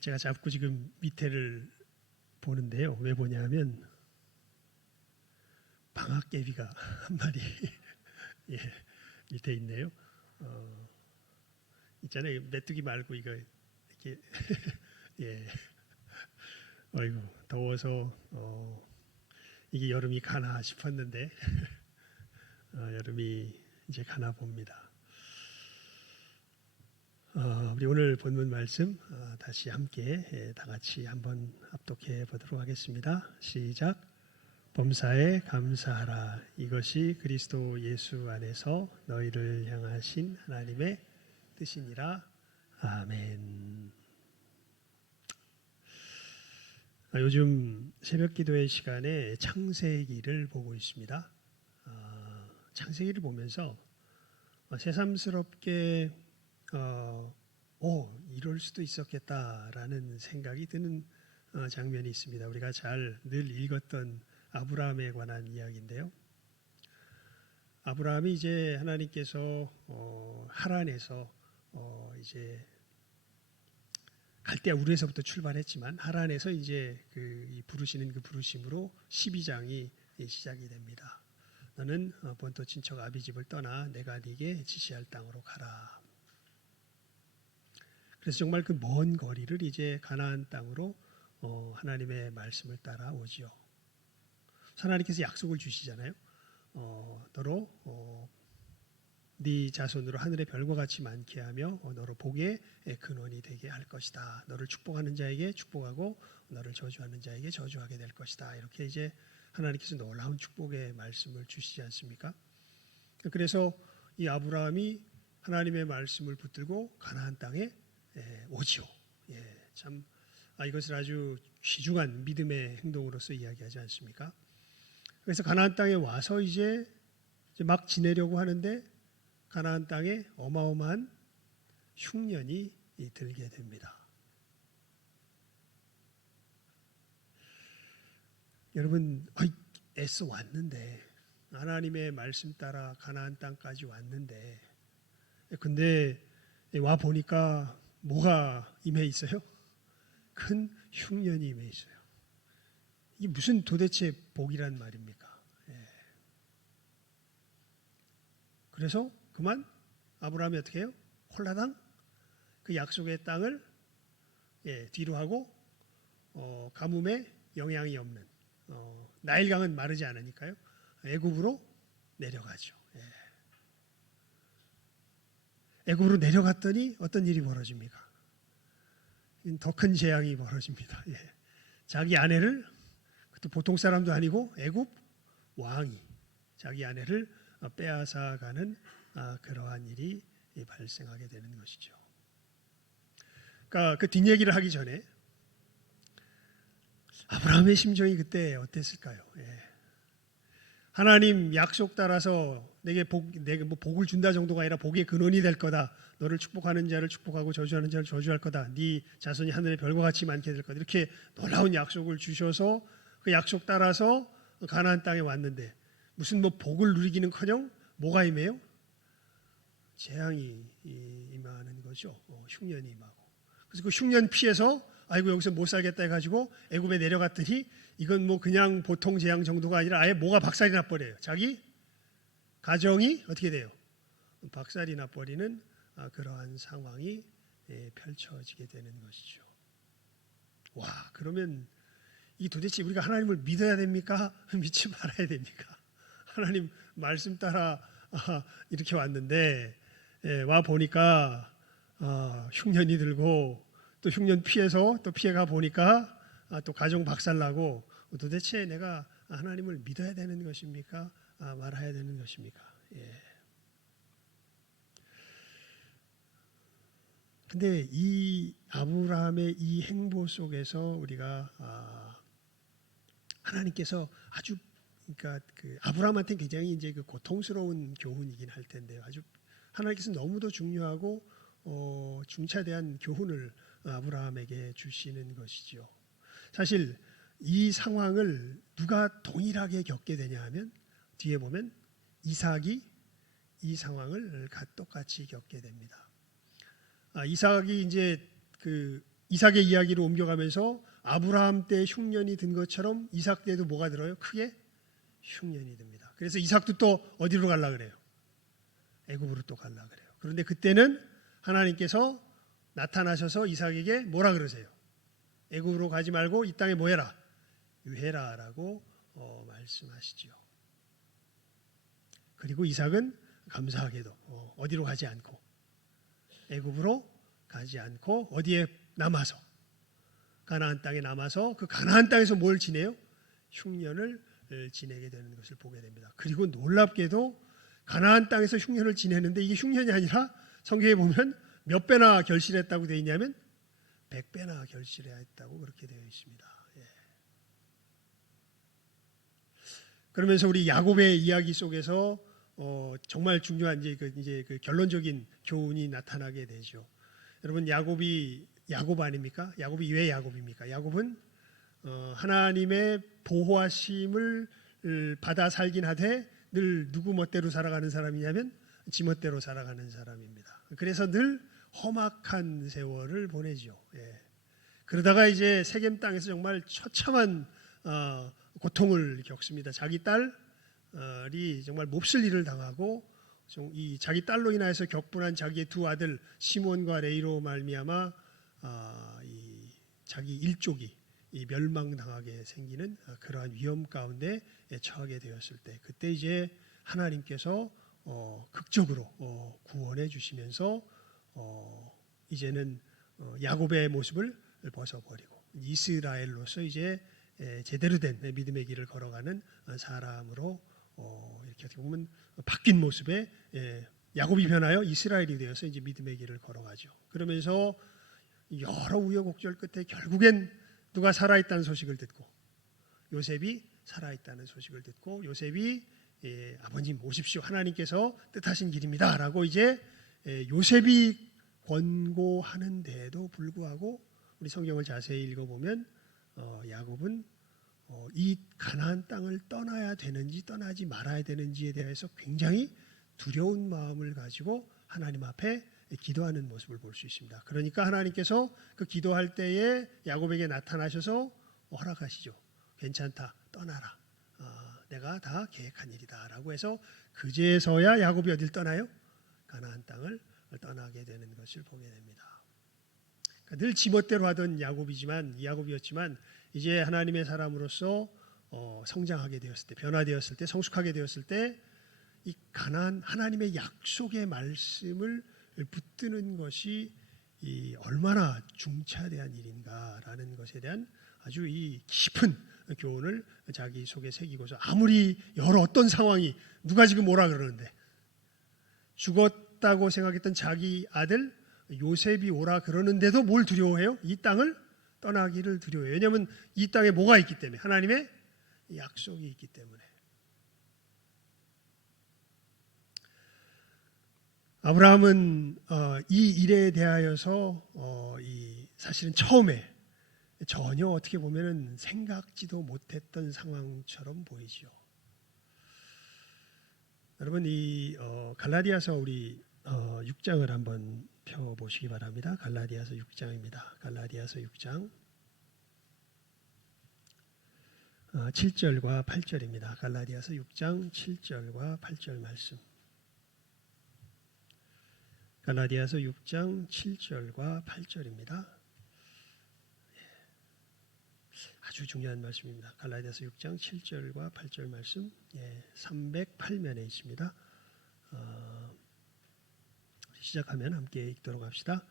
제가 자꾸 지금 밑에를 보는데요. 왜 보냐면 방앗개비가 한 마리 예, 밑에 있네요. 있잖아요. 메뚜기 말고 이거 이렇게 예, 어이구 더워서 이게 여름이 가나 싶었는데 여름이 이제 가나 봅니다. 우리 오늘 본문 말씀 다시 함께 다 같이 한번 합독해 보도록 하겠습니다. 시작. 범사에 감사하라. 이것이 그리스도 예수 안에서 너희를 향하신 하나님의 뜻이니라. 아멘. 요즘 새벽 기도의 시간에 창세기를 보고 있습니다. 창세기를 보면서 새삼스럽게 이럴 수도 있었겠다라는 생각이 드는 장면이 있습니다. 우리가 잘 늘 읽었던 아브라함에 관한 이야기인데요. 아브라함이 이제 하나님께서 하란에서 이제 갈대아 우르에서부터 출발했지만 하란에서 이제 부르시는 그 부르심으로 12장이 시작이 됩니다. 너는 본토 친척 아비 집을 떠나 내가 네게 지시할 땅으로 가라. 그래서 정말 그 먼 거리를 이제 가나안 땅으로 하나님의 말씀을 따라 오지요. 하나님께서 약속을 주시잖아요. 너로 네 자손으로 하늘의 별과 같이 많게 하며 너로 복의 근원이 되게 할 것이다. 너를 축복하는 자에게 축복하고 너를 저주하는 자에게 저주하게 될 것이다. 이렇게 이제 하나님께서 놀라운 축복의 말씀을 주시지 않습니까? 그래서 이 아브라함이 하나님의 말씀을 붙들고 가나안 땅에 오지요. 참 이것을 아주 귀중한 믿음의 행동으로서 이야기하지 않습니까? 그래서 가나안 땅에 와서 이제 막 지내려고 하는데 가나안 땅에 어마어마한 흉년이 들게 됩니다. 여러분 애써 왔는데 하나님의 말씀 따라 가나안 땅까지 왔는데 근데 와 보니까 뭐가 임해 있어요? 큰 흉년이 임해 있어요. 이게 무슨 도대체 복이란 말입니까? 그래서 그만 아브라함이 어떻게 해요? 홀라당 그 약속의 땅을 뒤로 하고 가뭄에 영향이 없는 나일강은 마르지 않으니까요. 애굽으로 내려가죠. 애굽으로 내려갔더니 어떤 일이 벌어집니까? 더 큰 재앙이 벌어집니다. 자기 아내를 또 보통 사람도 아니고 애굽 왕이 자기 아내를 빼앗아가는 그러한 일이 발생하게 되는 것이죠. 그러니까 그 뒷얘기를 하기 전에 아브라함의 심정이 그때 어땠을까요? 하나님 약속 따라서 내게 복을 준다 정도가 아니라 복의 근원이 될 거다. 너를 축복하는 자를 축복하고 저주하는 자를 저주할 거다. 네 자손이 하늘의 별과 같이 많게 될 거다. 이렇게 놀라운 약속을 주셔서 그 약속 따라서 가나안 땅에 왔는데 무슨 복을 누리기는커녕 뭐가 임해요? 재앙이 임하는 거죠. 흉년이 임하고. 그래서 그 흉년 피해서 아이고 여기서 못 살겠다 해가지고 애굽에 내려갔더니 이건 그냥 보통 재앙 정도가 아니라 아예 뭐가 박살이 나버려요. 자기 가정이 어떻게 돼요? 박살이 나버리는 그러한 상황이 펼쳐지게 되는 것이죠. 와, 그러면 이 도대체 우리가 하나님을 믿어야 됩니까? 믿지 말아야 됩니까? 하나님 말씀 따라 이렇게 왔는데 와 보니까 흉년이 들고 또 흉년 피해서 또 피해가 보니까 또 가정 박살나고 도대체 내가 하나님을 믿어야 되는 것입니까? 말아야 되는 것입니까? 근데 이 아브라함의 이 행보 속에서 우리가 하나님께서 아주 그러니까 아브라함한테 굉장히 이제 고통스러운 교훈이긴 할 텐데요. 아주 하나님께서 너무도 중요하고 중차대한 교훈을 아브라함에게 주시는 것이죠. 사실 이 상황을 누가 동일하게 겪게 되냐 하면 뒤에 보면 이삭이 이 상황을 똑같이 겪게 됩니다. 이삭이 이제 이삭의 이야기로 옮겨가면서 아브라함 때 흉년이 든 것처럼 이삭 때도 뭐가 들어요? 크게 흉년이 듭니다. 그래서 이삭도 또 어디로 갈라 그래요? 애굽으로 또 갈라 그래요. 그런데 그때는 하나님께서 나타나셔서 이삭에게 뭐라 그러세요? 애굽으로 가지 말고 이 땅에 뭐 해라? 유해라라고 말씀하시지요. 그리고 이삭은 감사하게도 어디로 가지 않고 애굽으로 가지 않고 어디에 남아서 가나안 땅에 남아서 그 가나안 땅에서 뭘 지내요? 흉년을 지내게 되는 것을 보게 됩니다. 그리고 놀랍게도 가나안 땅에서 흉년을 지내는데 이게 흉년이 아니라 성경에 보면 몇 배나 결실했다고 되어 있냐면 100배나 결실했다고 그렇게 되어 있습니다. 예. 그러면서 우리 야곱의 이야기 속에서 정말 중요한 이제 그 결론적인 교훈이 나타나게 되죠. 여러분 야곱 아닙니까? 야곱이 왜 야곱입니까? 야곱은 하나님의 보호하심을 받아 살긴 하되 늘 누구 멋대로 살아가는 사람이냐면 지 멋대로 살아가는 사람입니다. 그래서 늘 험악한 세월을 보내죠. 예. 그러다가 이제 세겜 땅에서 정말 처참한 고통을 겪습니다. 자기 딸이 정말 몹쓸 일을 당하고 이 자기 딸로 인하여서 격분한 자기의 두 아들 시몬과 레이로 말미암아 이 자기 일족이 이 멸망당하게 생기는 그러한 위험 가운데 처하게 되었을 때 그때 이제 하나님께서 극적으로 구원해 주시면서 이제는 야곱의 모습을 벗어버리고 이스라엘로서 이제 제대로 된 믿음의 길을 걸어가는 사람으로 이렇게 어떻게 보면 바뀐 모습에 야곱이 변하여 이스라엘이 되어서 이제 믿음의 길을 걸어가죠. 그러면서 여러 우여곡절 끝에 결국엔 누가 살아있다는 소식을 듣고 요셉이 살아있다는 소식을 듣고 요셉이 아버님 오십시오. 하나님께서 뜻하신 길입니다. 라고 이제 요셉이 권고하는데도 불구하고 우리 성경을 자세히 읽어보면 야곱은 이 가나안 땅을 떠나야 되는지 떠나지 말아야 되는지에 대해서 굉장히 두려운 마음을 가지고 하나님 앞에 기도하는 모습을 볼 수 있습니다. 그러니까 하나님께서 그 기도할 때에 야곱에게 나타나셔서 허락하시죠. 괜찮다, 떠나라. 내가 다 계획한 일이다 라고 해서 그제서야 야곱이 어딜 떠나요? 가나안 땅을 떠나게 되는 것을 보게 됩니다. 그러니까 늘 지멋대로 하던 야곱이었지만 이제 하나님의 사람으로서 성장하게 되었을 때, 변화되었을 때, 성숙하게 되었을 때 이 가나안 하나님의 약속의 말씀을 붙드는 것이 이 얼마나 중차대한 일인가라는 것에 대한 아주 이 깊은 교훈을 자기 속에 새기고서 아무리 여러 어떤 상황이 누가 지금 뭐라 그러는데 죽었다고 생각했던 자기 아들 요셉이 오라 그러는데도 뭘 두려워해요? 이 땅을 떠나기를 두려워해요. 왜냐하면 이 땅에 뭐가 있기 때문에 하나님의 약속이 있기 때문에. 아브라함은 이 일에 대하여서 사실은 처음에 전혀 어떻게 보면은 생각지도 못했던 상황처럼 보이지요. 여러분 이 갈라디아서 우리 6장을 한번 펴보시기 바랍니다. 갈라디아서 6장입니다. 갈라디아서 6장 7절과 8절입니다. 갈라디아서 6장 7절과 8절 말씀. 갈라디아서 6장 7절과 8절입니다. 아주 중요한 말씀입니다. 갈라디아서 6장 7절과 8절 말씀 308면에 있습니다. 시작하면 함께 읽도록 합시다.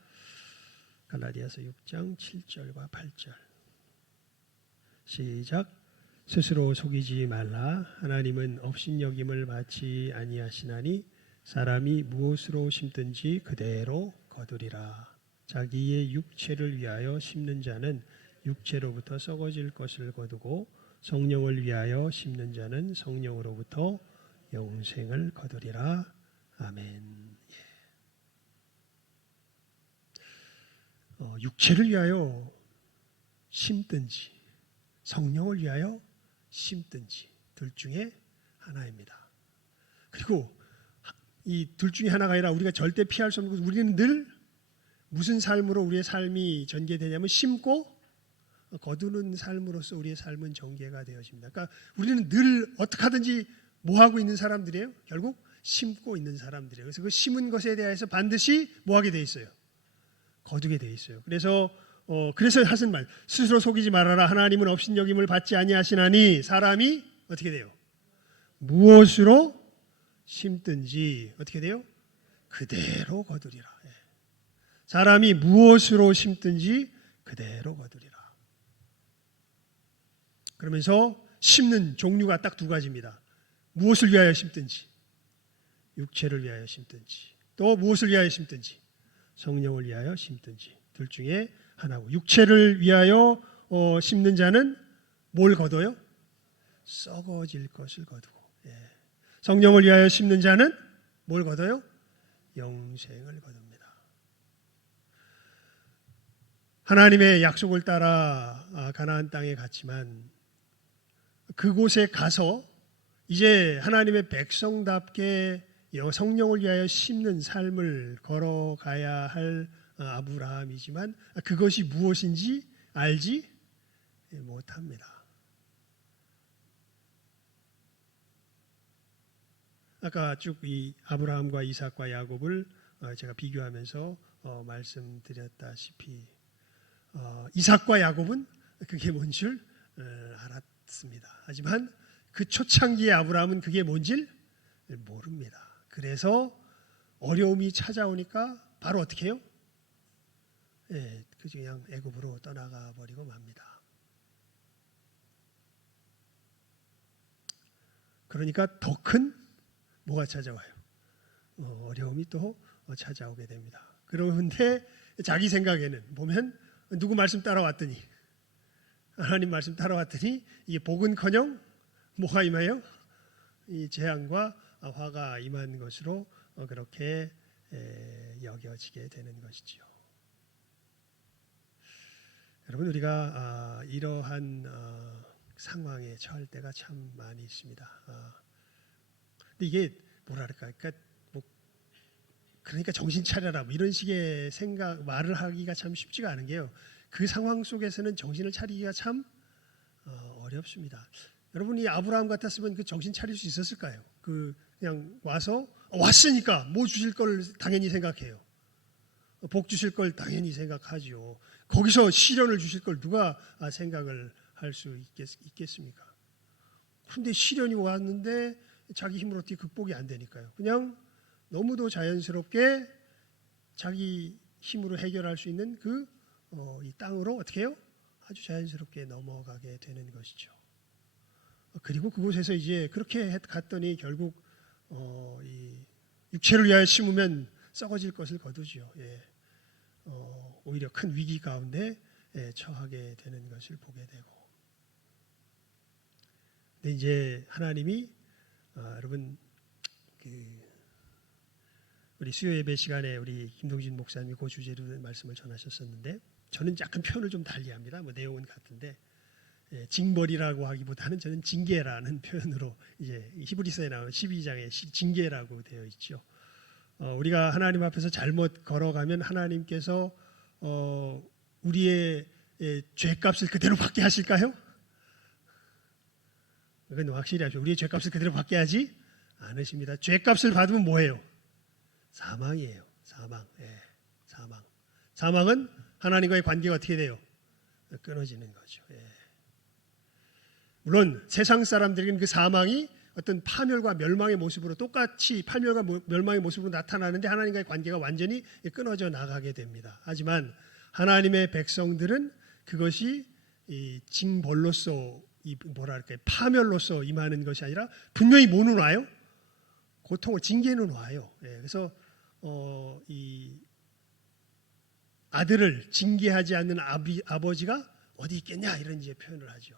갈라디아서 6장 7절과 8절 시작. 스스로 속이지 말라. 하나님은 업신여김을 받지 아니하시나니 사람이 무엇으로 심든지 그대로 거두리라. 자기의 육체를 위하여 심는 자는 육체로부터 썩어질 것을 거두고 성령을 위하여 심는 자는 성령으로부터 영생을 거두리라. 아멘. 육체를 위하여 심든지 성령을 위하여 심든지 둘 중에 하나입니다. 그리고 이 둘 중에 하나가 아니라 우리가 절대 피할 수 없는 것은 우리는 늘 무슨 삶으로 우리의 삶이 전개되냐면 심고 거두는 삶으로서 우리의 삶은 전개가 되어집니다. 그러니까 우리는 늘 어떻게 하든지 뭐 하고 있는 사람들이에요? 결국 심고 있는 사람들이에요. 그래서 그 심은 것에 대해서 반드시 뭐 하게 돼 있어요? 거두게 돼 있어요. 그래서 하신 말, 스스로 속이지 말아라. 하나님은 업신여김을 받지 아니하시나니 사람이 어떻게 돼요? 무엇으로 심든지 어떻게 돼요? 그대로 거두리라. 사람이 무엇으로 심든지 그대로 거두리라. 그러면서 심는 종류가 딱 두 가지입니다. 무엇을 위하여 심든지, 육체를 위하여 심든지, 또 무엇을 위하여 심든지, 성령을 위하여 심든지, 둘 중에 하나고, 육체를 위하여 심는 자는 뭘 거둬요? 썩어질 것을 거두고, 성령을 위하여 심는 자는 뭘 거둬요? 영생을 거둡니다. 하나님의 약속을 따라 가나안 땅에 갔지만 그곳에 가서 이제 하나님의 백성답게 성령을 위하여 심는 삶을 걸어가야 할 아브라함이지만 그것이 무엇인지 알지 못합니다. 아까 쭉 이 아브라함과 이삭과 야곱을 제가 비교하면서 말씀드렸다시피 이삭과 야곱은 그게 뭔 줄 알았습니다. 하지만 그 초창기의 아브라함은 그게 뭔지 모릅니다. 그래서 어려움이 찾아오니까 바로 어떻게 해요? 그냥 애굽으로 떠나가 버리고 맙니다. 그러니까 더 큰 뭐가 찾아와요? 어려움이 또 찾아오게 됩니다. 그런데 자기 생각에는 보면 누구 말씀 따라왔더니 하나님 말씀 따라왔더니 이게 복은커녕 뭐가 임해요? 이 재앙과 화가 임한 것으로 그렇게 여겨지게 되는 것이지요. 여러분 우리가 이러한 상황에 처할 때가 참 많이 있습니다. 근데 이게 뭐랄까, 그러니까 정신 차려라 뭐 이런 식의 말을 하기가 참 쉽지가 않은 게요. 그 상황 속에서는 정신을 차리기가 참 어렵습니다. 여러분이 아브라함 같았으면 그 정신 차릴 수 있었을까요? 그냥 와서 왔으니까 뭐 주실 걸 당연히 생각해요. 복 주실 걸 당연히 생각하죠. 거기서 시련을 주실 걸 누가 생각을 할 수 있겠습니까? 그런데 시련이 왔는데 자기 힘으로 어떻게 극복이 안 되니까요. 그냥 너무도 자연스럽게 자기 힘으로 해결할 수 있는 이 땅으로 어떻게 해요? 아주 자연스럽게 넘어가게 되는 것이죠. 그리고 그곳에서 이제 그렇게 갔더니 결국 이 육체를 위하여 심으면 썩어질 것을 거두죠. 오히려 큰 위기 가운데 처하게 되는 것을 보게 되고. 근데 이제 하나님이 여러분 우리 수요 예배 시간에 우리 김동진 목사님이 그 주제로 말씀을 전하셨었는데 저는 약간 표현을 좀 달리합니다. 뭐 내용은 같은데 징벌이라고 하기보다는 저는 징계라는 표현으로 이제 히브리서에 나오는 12장에 징계라고 되어 있죠. 우리가 하나님 앞에서 잘못 걸어가면 하나님께서 우리의 죄값을 그대로 받게 하실까요? 그건 확실히 하죠. 우리의 죄값을 그대로 받게 하지 않으십니다. 죄값을 받으면 뭐예요? 사망이에요. 사망. 사망. 사망은 하나님과의 관계가 어떻게 돼요? 끊어지는 거죠. 물론 세상 사람들에게는 그 사망이 어떤 파멸과 멸망의 모습으로 똑같이 파멸과 멸망의 모습으로 나타나는데 하나님과의 관계가 완전히 끊어져 나가게 됩니다. 하지만 하나님의 백성들은 그것이 이 징벌로서 파멸로서 임하는 것이 아니라 분명히 뭐는 와요? 고통을 징계는 와요. 그래서 이 아들을 징계하지 않는 아버지가 어디 있겠냐 이런 이제 표현을 하죠.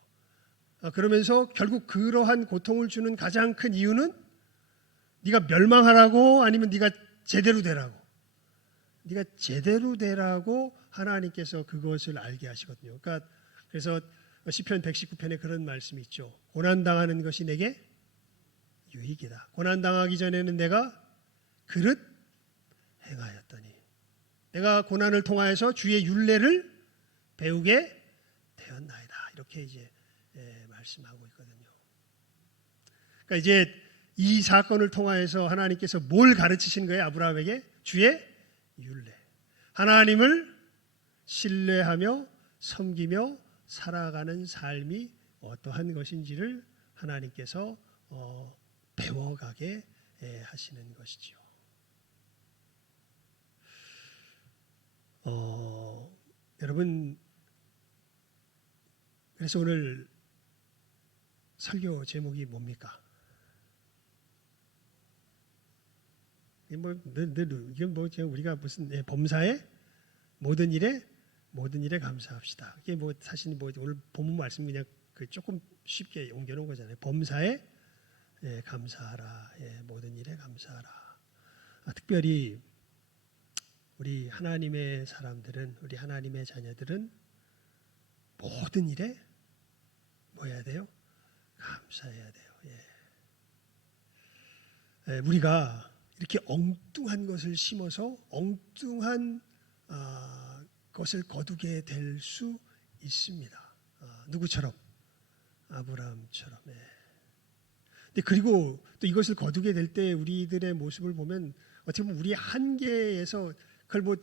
그러면서 결국 그러한 고통을 주는 가장 큰 이유는 네가 멸망하라고 아니면 네가 제대로 되라고. 네가 제대로 되라고 하나님께서 그것을 알게 하시거든요. 그러니까 그래서 시편 119편에 그런 말씀이 있죠. 고난당하는 것이 내게 유익이다. 고난당하기 전에는 내가 그릇 행하였더니 내가 고난을 통하여서 주의 율례를 배우게 되었나이다. 이렇게 이제 말씀하고 있거든요. 그러니까 이제 이 사건을 통하여서 하나님께서 뭘 가르치신 거예요? 아브라함에게 주의 율례. 하나님을 신뢰하며 섬기며 살아가는 삶이 어떠한 것인지를 하나님께서 배워가게 하시는 것이지요. 여러분, 그래서 오늘 설교 제목이 뭡니까? 이건 우리가 무슨 범사에 모든 일에 감사합시다. 이게 뭐 사실 뭐 오늘 본문 말씀 그냥 조금 쉽게 옮겨놓은 거잖아요. 범사에 감사하라. 모든 일에 감사하라. 특별히 우리 하나님의 사람들은, 우리 하나님의 자녀들은 모든 일에 뭐 해야 돼요? 감사해야 돼요. 우리가 이렇게 엉뚱한 것을 심어서 엉뚱한 것을 거두게 될 수 있습니다. 누구처럼? 아브라함처럼. 근데 그리고 또 이것을 거두게 될 때 우리들의 모습을 보면 어떻게 보면 우리의 한계에서 그걸 뭐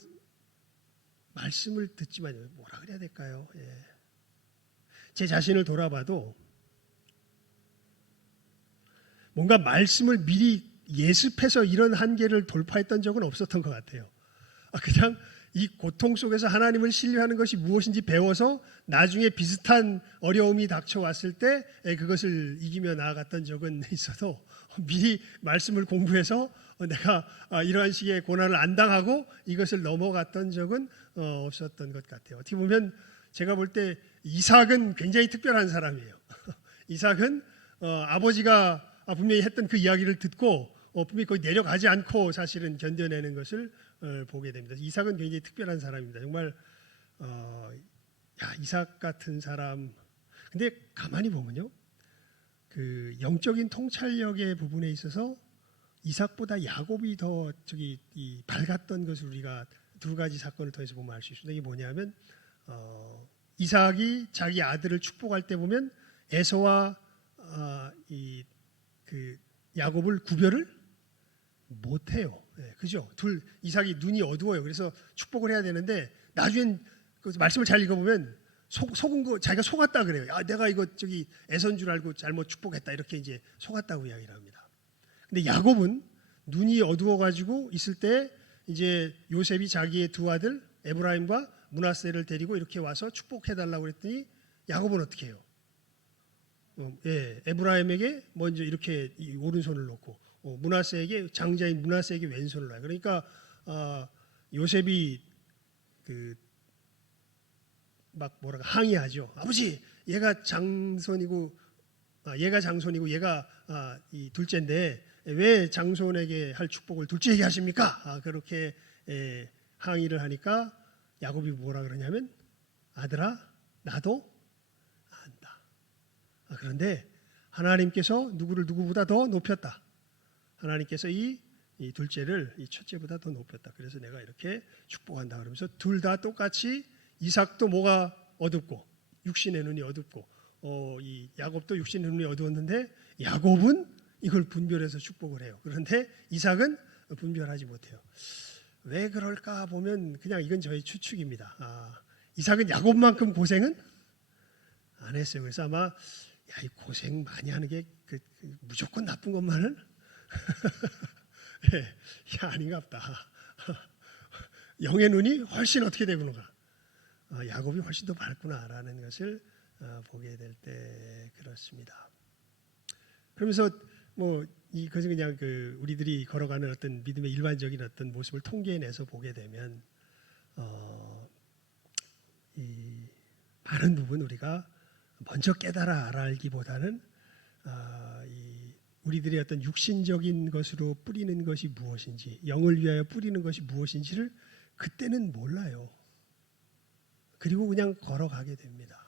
말씀을 듣지만 뭐라 그래야 될까요? 제 자신을 돌아봐도 뭔가 말씀을 미리 예습해서 이런 한계를 돌파했던 적은 없었던 것 같아요. 그냥 이 고통 속에서 하나님을 신뢰하는 것이 무엇인지 배워서 나중에 비슷한 어려움이 닥쳐왔을 때 그것을 이기며 나아갔던 적은 있어도 미리 말씀을 공부해서 내가 이러한 식의 고난을 안 당하고 이것을 넘어갔던 적은 없었던 것 같아요. 어떻게 보면 제가 볼 때 이삭은 굉장히 특별한 사람이에요. 이삭은 아버지가 분명히 했던 그 이야기를 듣고 분명히 거기 내려가지 않고 사실은 견뎌내는 것을 보게 됩니다. 이삭은 굉장히 특별한 사람입니다. 정말 이삭 같은 사람. 근데 가만히 보면요, 그 영적인 통찰력의 부분에 있어서 이삭보다 야곱이 더 밝았던 것을 우리가 두 가지 사건을 통해서 보면 알 수 있습니다. 이게 뭐냐면 이삭이 자기 아들을 축복할 때 보면 에서와 그 야곱을 구별을 못해요. 그죠? 이삭이 눈이 어두워요. 그래서 축복을 해야 되는데 나중엔 그 말씀을 잘 읽어보면 속은 거 자기가 속았다 그래요. 내가 이거 에서인 줄 알고 잘못 축복했다 이렇게 이제 속았다고 이야기를 합니다. 근데 야곱은 눈이 어두워가지고 있을 때 이제 요셉이 자기의 두 아들 에브라임과 므낫세를 데리고 이렇게 와서 축복해달라고 그랬더니 야곱은 어떻게 해요? 에브라임에게 먼저 이렇게 오른손을 놓고 므낫세에게 장자인 므낫세에게 왼손을 놔요. 그러니까 요셉이 막 항의하죠. 아버지, 얘가 장손이고 얘가 이 둘째인데 왜 장손에게 할 축복을 둘째에게 하십니까? 그렇게 항의를 하니까 야곱이 뭐라 그러냐면 아들아, 나도 안다. 그런데 하나님께서 누구를 누구보다 더 높였다. 하나님께서 이 둘째를 이 첫째보다 더 높였다. 그래서 내가 이렇게 축복한다. 그러면서 둘 다 똑같이 이삭도 뭐가 어둡고 육신의 눈이 어둡고 이 야곱도 육신의 눈이 어두웠는데 야곱은 이걸 분별해서 축복을 해요. 그런데 이삭은 분별하지 못해요. 왜 그럴까 보면 그냥 이건 저의 추측입니다. 이삭은 야곱만큼 고생은 안 했어요. 그래서 아마 이 고생 많이 하는 게 무조건 나쁜 것만은 아닌가 보다. 영의 눈이 훨씬 어떻게 되구나. 야곱이 훨씬 더 밝구나라는 것을 보게 될 때 그렇습니다. 그러면서 이것은 그냥 우리들이 걸어가는 어떤 믿음의 일반적인 어떤 모습을 통계내서 보게 되면 이 많은 부분 우리가 먼저 깨달아 알기보다는 우리들의 어떤 육신적인 것으로 뿌리는 것이 무엇인지, 영을 위하여 뿌리는 것이 무엇인지를 그때는 몰라요. 그리고 그냥 걸어가게 됩니다.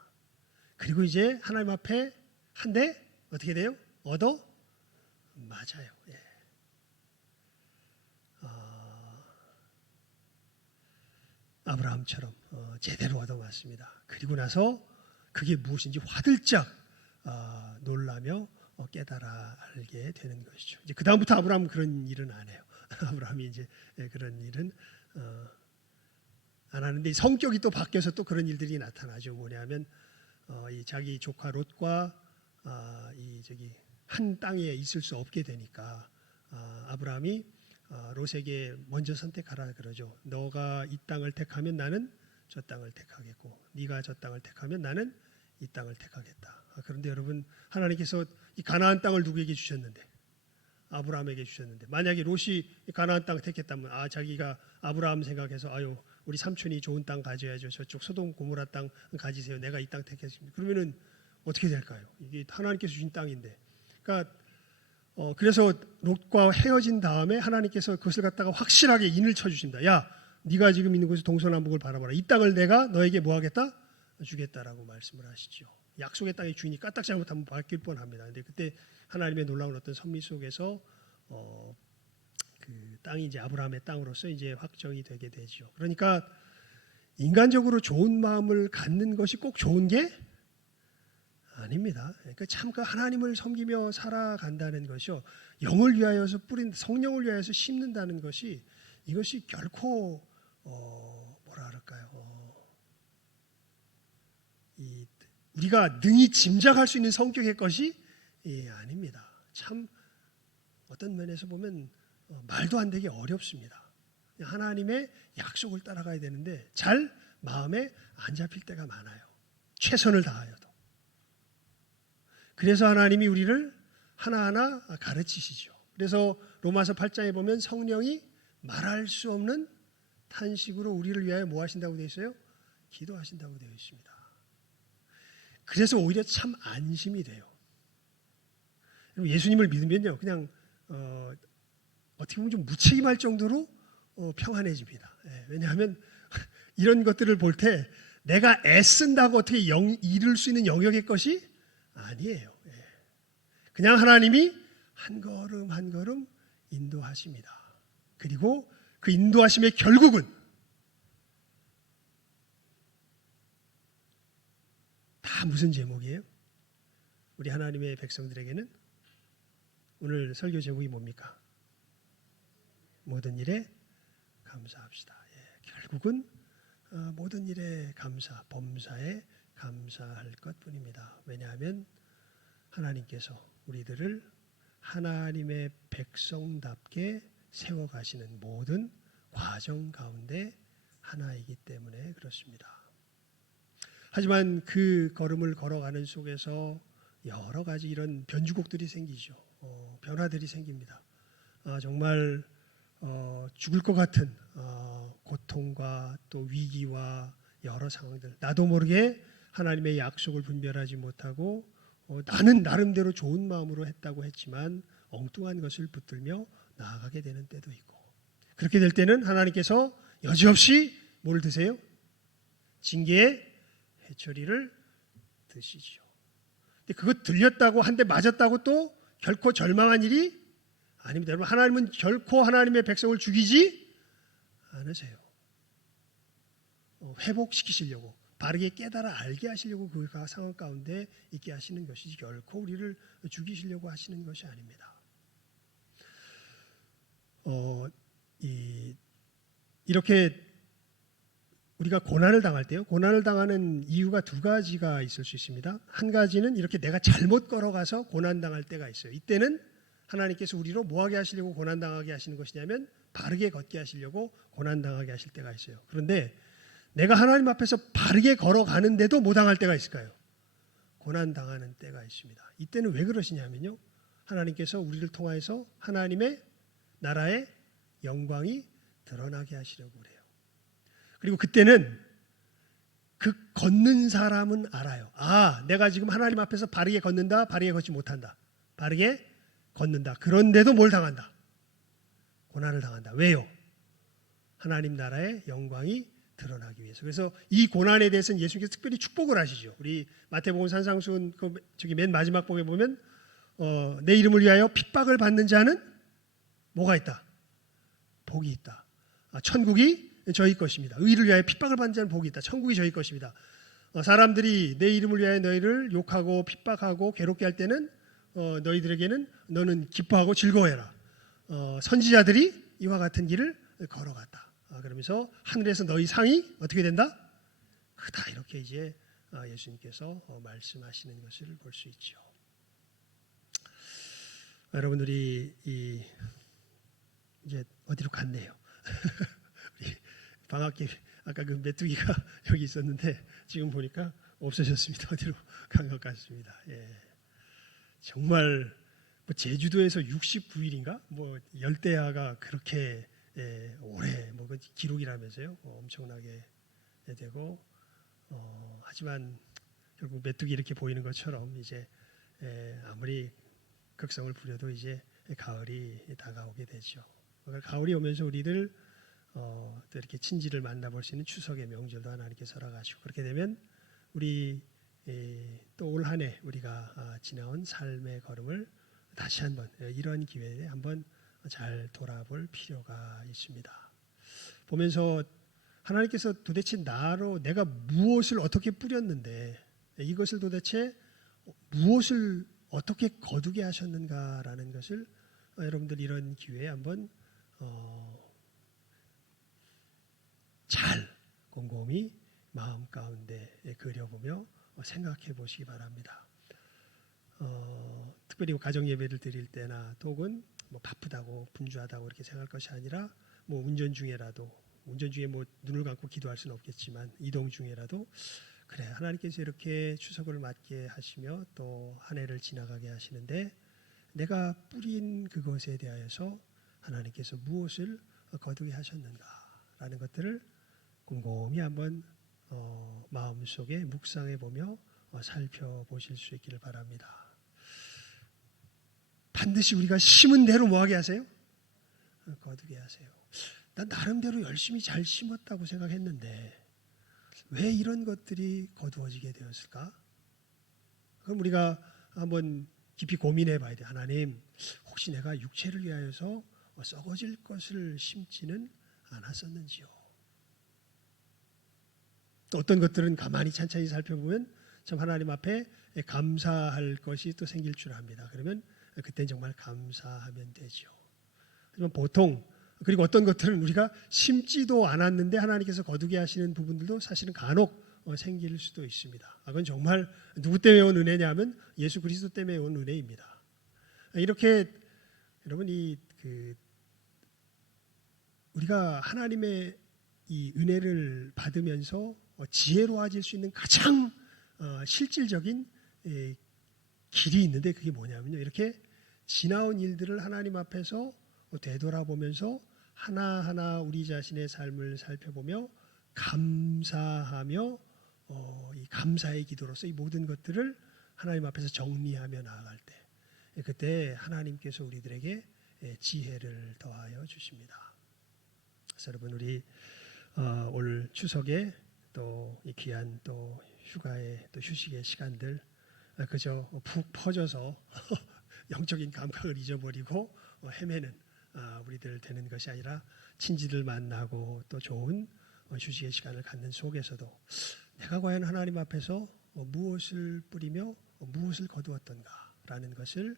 그리고 이제 하나님 앞에 한 대 어떻게 돼요? 얻어 맞아요. 아브라함처럼 제대로 얻어맞습니다. 그리고 나서 그게 무엇인지 화들짝 놀라며 깨달아 알게 되는 것이죠. 이제 그 다음부터 아브라함은 그런 일은 안 해요. 아브라함이 이제 그런 일은 안 하는데 성격이 또 바뀌어서 또 그런 일들이 나타나죠. 뭐냐면 이 자기 조카 롯과 한 땅에 있을 수 없게 되니까 아브라함이 롯에게 먼저 선택하라 그러죠. 너가 이 땅을 택하면 나는 저 땅을 택하겠고, 네가 저 땅을 택하면 나는 이 땅을 택하겠다. 그런데 여러분, 하나님께서 이 가나안 땅을 누구에게 주셨는데? 아브라함에게 주셨는데, 만약에 롯이 가나안 땅을 택했다면 자기가 아브라함 생각해서 우리 삼촌이 좋은 땅 가져야죠. 저쪽 소돔 고모라 땅 가지세요. 내가 이 땅 택했습니다. 그러면은 어떻게 될까요? 이게 하나님께서 주신 땅인데. 그러니까 그래서 롯과 헤어진 다음에 하나님께서 그것을 갖다가 확실하게 인을 쳐주신다. 야, 네가 지금 있는 곳에서 동서남북을 바라봐라. 이 땅을 내가 너에게 뭐 하겠다? 주겠다라고 말씀을 하시죠. 약속의 땅의 주인이 까딱 잘못하면 바뀔 뻔합니다. 근데 그때 하나님의 놀라운 어떤 섭리 속에서 그 땅이 이제 아브라함의 땅으로서 이제 확정이 되게 되죠. 그러니까 인간적으로 좋은 마음을 갖는 것이 꼭 좋은 게 아닙니다. 그러니까 참 그 하나님을 섬기며 살아간다는 것이요, 영을 위하여서 뿌린 성령을 위하여서 심는다는 것이 이것이 결코 뭐라 그럴까요? 우리가 능히 짐작할 수 있는 성격의 것이 아닙니다. 참 어떤 면에서 보면 말도 안 되게 어렵습니다. 하나님의 약속을 따라가야 되는데 잘 마음에 안 잡힐 때가 많아요. 최선을 다하여도. 그래서 하나님이 우리를 하나하나 가르치시죠. 그래서 로마서 8장에 보면 성령이 말할 수 없는 탄식으로 우리를 위하여 뭐 하신다고 되어 있어요? 기도하신다고 되어 있습니다. 그래서 오히려 참 안심이 돼요. 예수님을 믿으면요, 그냥 어떻게 보면 좀 무책임할 정도로 평안해집니다. 왜냐하면 이런 것들을 볼 때 내가 애쓴다고 어떻게 이룰 수 있는 영역의 것이 아니에요. 그냥 하나님이 한 걸음 한 걸음 인도하십니다. 그리고 그 인도하심의 결국은 다 무슨 제목이에요? 우리 하나님의 백성들에게는 오늘 설교 제목이 뭡니까? 모든 일에 감사합시다. 결국은 모든 일에 감사, 범사에 감사할 것뿐입니다. 왜냐하면 하나님께서 우리들을 하나님의 백성답게 세워가시는 모든 과정 가운데 하나이기 때문에 그렇습니다. 하지만 그 걸음을 걸어가는 속에서 여러 가지 이런 변주곡들이 생기죠. 변화들이 생깁니다. 정말 죽을 것 같은 고통과 또 위기와 여러 상황들, 나도 모르게 하나님의 약속을 분별하지 못하고 나는 나름대로 좋은 마음으로 했다고 했지만 엉뚱한 것을 붙들며 나아가게 되는 때도 있고, 그렇게 될 때는 하나님께서 여지없이 뭘 드세요? 징계의 해초리를 드시죠. 근데 그거 들렸다고 한 대 맞았다고 또 결코 절망한 일이 아닙니다. 여러분, 하나님은 결코 하나님의 백성을 죽이지 않으세요. 회복시키시려고, 바르게 깨달아 알게 하시려고 그 상황 가운데 있게 하시는 것이지 결코 우리를 죽이시려고 하시는 것이 아닙니다. 이렇게 우리가 고난을 당할 때요, 고난을 당하는 이유가 두 가지가 있을 수 있습니다. 한 가지는 이렇게 내가 잘못 걸어가서 고난 당할 때가 있어요. 이때는 하나님께서 우리로 뭐하게 하시려고 고난 당하게 하시는 것이냐면 바르게 걷게 하시려고 고난 당하게 하실 때가 있어요. 그런데 내가 하나님 앞에서 바르게 걸어가는데도 못 당할 때가 있을까요? 고난 당하는 때가 있습니다. 이때는 왜 그러시냐면요, 하나님께서 우리를 통하여서 하나님의 나라의 영광이 드러나게 하시려고 그래요. 그리고 그때는 그 걷는 사람은 알아요. 내가 지금 하나님 앞에서 바르게 걷는다, 바르게 걷지 못한다. 바르게 걷는다. 그런데도 뭘 당한다? 고난을 당한다. 왜요? 하나님 나라의 영광이 드러나기 위해서. 그래서 이 고난에 대해서는 예수님께서 특별히 축복을 하시죠. 우리 마태복음 산상수훈 맨 마지막 복에 보면 내 이름을 위하여 핍박을 받는 자는 뭐가 있다? 복이 있다. 천국이 저희 것입니다. 의를 위하여 핍박을 받는 자는 복이 있다. 천국이 저희 것입니다. 사람들이 내 이름을 위하여 너희를 욕하고 핍박하고 괴롭게 할 때는 너희들에게는 너는 기뻐하고 즐거워해라. 선지자들이 이와 같은 길을 걸어갔다. 그러면서 하늘에서 너희 상이 어떻게 된다? 크다. 이렇게 이제 예수님께서 말씀하시는 것을 볼 수 있죠. 여러분들이 이제 어디로 갔네요. 우리 방학기 아까 그 메뚜기가 여기 있었는데 지금 보니까 없어졌습니다. 어디로 간 것 같습니다. 예. 정말 뭐 제주도에서 69일인가 뭐 열대야가 그렇게 오래 뭐 그 기록이라면서요. 엄청나게 되고 하지만 결국 메뚜기 이렇게 보이는 것처럼 이제 아무리 극성을 부려도 이제 가을이 다가오게 되죠. 가을이 오면서 우리들 또 이렇게 친지를 만나볼 수 있는 추석의 명절도 하나님께서 허락하시고 그렇게 되면 우리 또 올 한 해 우리가 지나온 삶의 걸음을 다시 한번 이런 기회에 한번 잘 돌아볼 필요가 있습니다. 보면서 하나님께서 도대체 나로 내가 무엇을 어떻게 뿌렸는데 이것을 도대체 무엇을 어떻게 거두게 하셨는가라는 것을 여러분들 이런 기회에 한번 잘 곰곰이 마음 가운데 그려보며 생각해 보시기 바랍니다. 특별히 가정 예배를 드릴 때나 혹은 뭐 바쁘다고 분주하다고 이렇게 생각할 것이 아니라 뭐 운전 중에 뭐 눈을 감고 기도할 수는 없겠지만 이동 중에라도 그래 하나님께서 이렇게 추석을 맞게 하시며 또 한 해를 지나가게 하시는데 내가 뿌린 그것에 대하여서 하나님께서 무엇을 거두게 하셨는가라는 것들을 곰곰이 한번 마음속에 묵상해 보며 살펴보실 수 있기를 바랍니다. 반드시 우리가 심은 대로 뭐하게 하세요? 거두게 하세요. 난 나름대로 열심히 잘 심었다고 생각했는데 왜 이런 것들이 거두어지게 되었을까? 그럼 우리가 한번 깊이 고민해 봐야 돼. 하나님, 혹시 내가 육체를 위하여서 썩어질 것을 심지는 않았었는지요? 또 어떤 것들은 가만히 찬찬히 살펴보면 참 하나님 앞에 감사할 것이 또 생길 줄 압니다. 그러면 그때는 정말 감사하면 되죠. 하지만 보통 그리고 어떤 것들은 우리가 심지도 않았는데 하나님께서 거두게 하시는 부분들도 사실은 간혹 생길 수도 있습니다. 그건 정말 누구 때문에 온 은혜냐면 예수 그리스도 때문에 온 은혜입니다. 이렇게 여러분 우리가 하나님의 이 은혜를 받으면서 지혜로워질 수 있는 가장 실질적인 길이 있는데 그게 뭐냐면요. 이렇게 지나온 일들을 하나님 앞에서 되돌아보면서 하나하나 우리 자신의 삶을 살펴보며 감사하며 이 감사의 기도로서 이 모든 것들을 하나님 앞에서 정리하며 나아갈 때 그때 하나님께서 우리들에게 지혜를 더하여 주십니다. 그래서 여러분 우리 올 추석에 또 이 귀한 또 휴가의 또 휴식의 시간들 그저 푹 퍼져서 영적인 감각을 잊어버리고 헤매는 우리들 되는 것이 아니라 친지들 만나고 또 좋은 휴식의 시간을 갖는 속에서도 내가 과연 하나님 앞에서 무엇을 뿌리며 무엇을 거두었던가라는 것을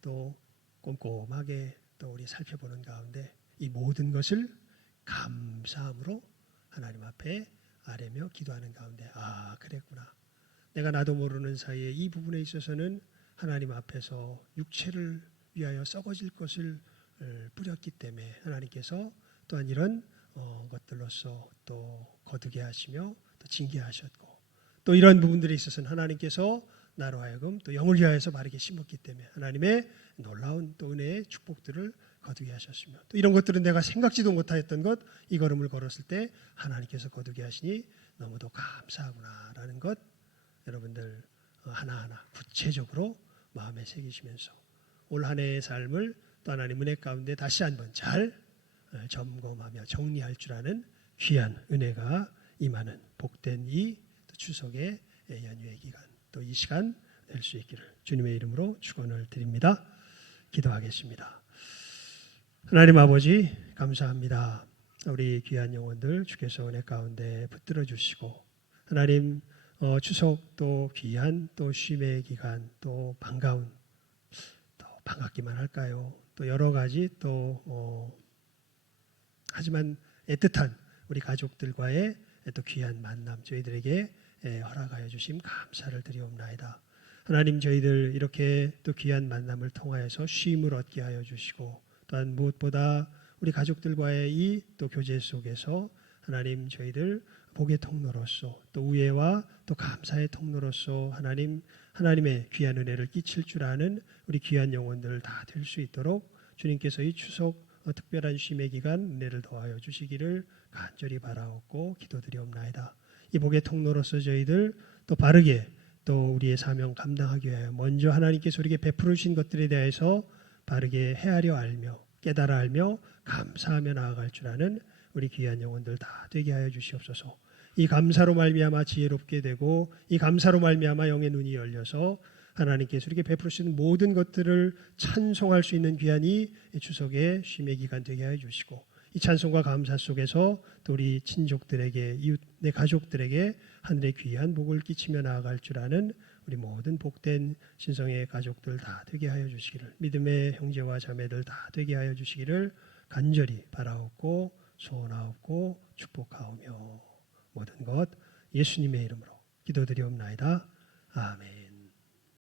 또 꼼꼼하게 또 우리 살펴보는 가운데 이 모든 것을 감사함으로 하나님 앞에 아뢰며 기도하는 가운데 그랬구나. 내가 나도 모르는 사이에 이 부분에 있어서는 하나님 앞에서 육체를 위하여 썩어질 것을 뿌렸기 때문에 하나님께서 또한 이런 것들로서 또 거두게 하시며 또 징계하셨고 또 이런 부분들에 있어서는 하나님께서 나로 하여금 또 영을 위하여서 바르게 심었기 때문에 하나님의 놀라운 또 은혜의 축복들을 거두게 하셨으며 또 이런 것들은 내가 생각지도 못하였던 것 이 걸음을 걸었을 때 하나님께서 거두게 하시니 너무도 감사하구나라는 것 여러분들 하나하나 구체적으로 마음에 새기시면서 올 한 해의 삶을 또 하나님 은혜 가운데 다시 한번 잘 점검하며 정리할 줄 아는 귀한 은혜가 임하는 복된 이 추석의 연휴의 기간 또 이 시간 될 수 있기를 주님의 이름으로 축원을 드립니다. 기도하겠습니다. 하나님 아버지 감사합니다. 우리 귀한 영혼들 주께서 은혜 가운데 붙들어 주시고 하나님 추석 또 귀한 또 쉼의 기간 또 반가운 또 반갑기만 할까요? 또 여러 가지 또 하지만 애틋한 우리 가족들과의 또 귀한 만남 저희들에게 허락하여 주심 감사를 드리옵나이다. 하나님 저희들 이렇게 또 귀한 만남을 통하여서 쉼을 얻게 하여 주시고 또한 무엇보다 우리 가족들과의 이 또 교제 속에서 하나님 저희들 복의 통로로서 또 우애와 또 감사의 통로로서 하나님의 귀한 은혜를 끼칠 줄 아는 우리 귀한 영혼들 다 될 수 있도록 주님께서 이 추석 특별한 쉼의 기간 은혜를 더하여 주시기를 간절히 바라옵고 기도드리옵나이다. 이 복의 통로로서 저희들 또 바르게 또 우리의 사명 감당하기 위하여 먼저 하나님께서 우리에게 베풀어 주신 것들에 대해서 바르게 헤아려 알며 깨달아 알며 감사하며 나아갈 줄 아는 우리 귀한 영혼들 다 되게 하여 주시옵소서. 이 감사로 말미암아 지혜롭게 되고 이 감사로 말미암아 영의 눈이 열려서 하나님께서 우리에게 베풀어 주신 모든 것들을 찬송할 수 있는 귀한 이 추석의 쉼의 기간 되게 하여 주시고 이 찬송과 감사 속에서 또 우리 친족들에게 이웃 내 가족들에게 하늘의 귀한 복을 끼치며 나아갈 줄 아는 우리 모든 복된 신성의 가족들 다 되게 하여 주시기를 믿음의 형제와 자매들 다 되게 하여 주시기를 간절히 바라옵고 소원하옵고 축복하오며 모든 것 예수님의 이름으로 기도드리옵나이다. 아멘.